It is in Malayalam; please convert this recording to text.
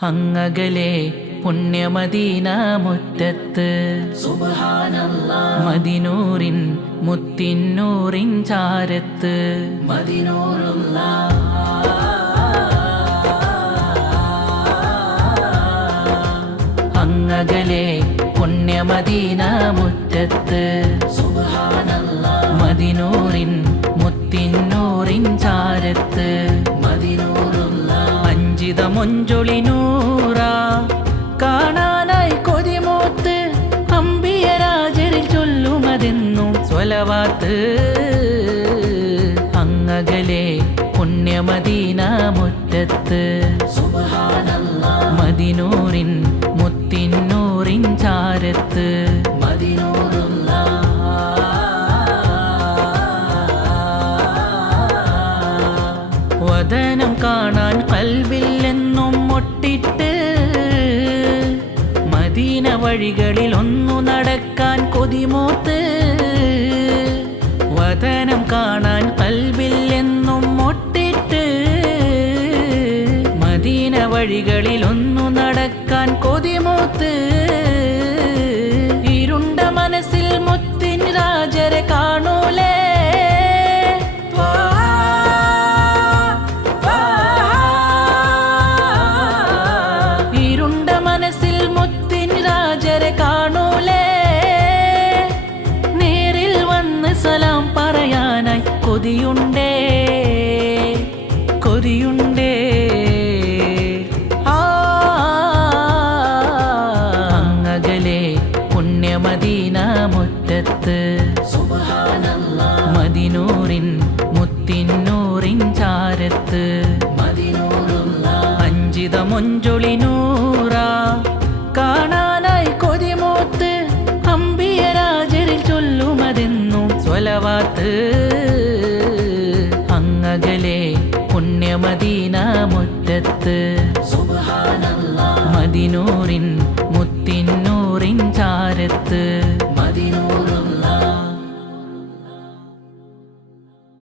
അങ്ങകലെ പുണ്യമദീന മുറ്റത്ത് സുബ്ഹാനല്ലാഹ് മദിനൂറിൻ മുത്തിന്നൂറിൻ ചാരത്ത് മദിനൂറുല്ലാഹ് അങ്ങകലെ പുണ്യമദീന മുറ്റത്ത് സുബ്ഹാനല്ലാഹ് മദിനൂറിൻ മുത്തിന്നൂറിൻ ചാരത്ത് മദിനൂറുല്ലാഹ് അഞ്ചിത മൊഞ്ചൊളി നൂറ കാണാനായി കൊതിമൂത്ത് അമ്പിയരാജരിൽ ചൊല്ലുമതെന്നും സ്വലവാത്ത് അങ്ങകലെ പുണ്യമദീന മുറ്റത്ത് സുബ്ഹാനല്ലാഹ് മദിനൂറിൻ മുത്തിന്നൂറിൻ ചാരത്ത് വദനം കാണാൻ കൽബില്ലെന്നും മുട്ടിട്ട് മദീന വഴികളിൽ ഒന്നു നടക്കാൻ കൊതിമൂത്ത് വദനം കാണാൻ കൽബില്ലെന്നും മുട്ടിട്ട് മദീന വഴികളിൽ ഒന്നു നടക്കാൻ കൊതിമൂത്ത് ഇരുണ്ട മനസ്സിൽ മുത്തിൻ രാജരെ കാണൂലേ ഇരുണ്ട മനസ്സിൽ മുത്തിൻ രാജരെ കാണൂലേ നേരിൽ വന്ന് സലാം പറയാനായി കൊതിയുണ്ടേ കൊതിയുണ്ടേ അങ്ങകലെ പുണ്യമദീന മുറ്റത്ത് സുബ്ഹാനല്ലാഹ് മദിനൂറിൻ മുത്തിന്നൂറിൻ ചാരത്ത് മദിനൂറുല്ലാഹ് അഞ്ചിത മൊഞ്ചൊളി നൂറ കാണാനായി കൊതിമൂത്ത് അമ്പിയരാജരിൽ ചൊല്ലുമതെന്നും സ്വലവാത്ത് അങ്ങകലെ പുണ്യമദീന മുറ്റത്ത് സുബ്ഹാനല്ലാഹ് മദിനൂറിൻ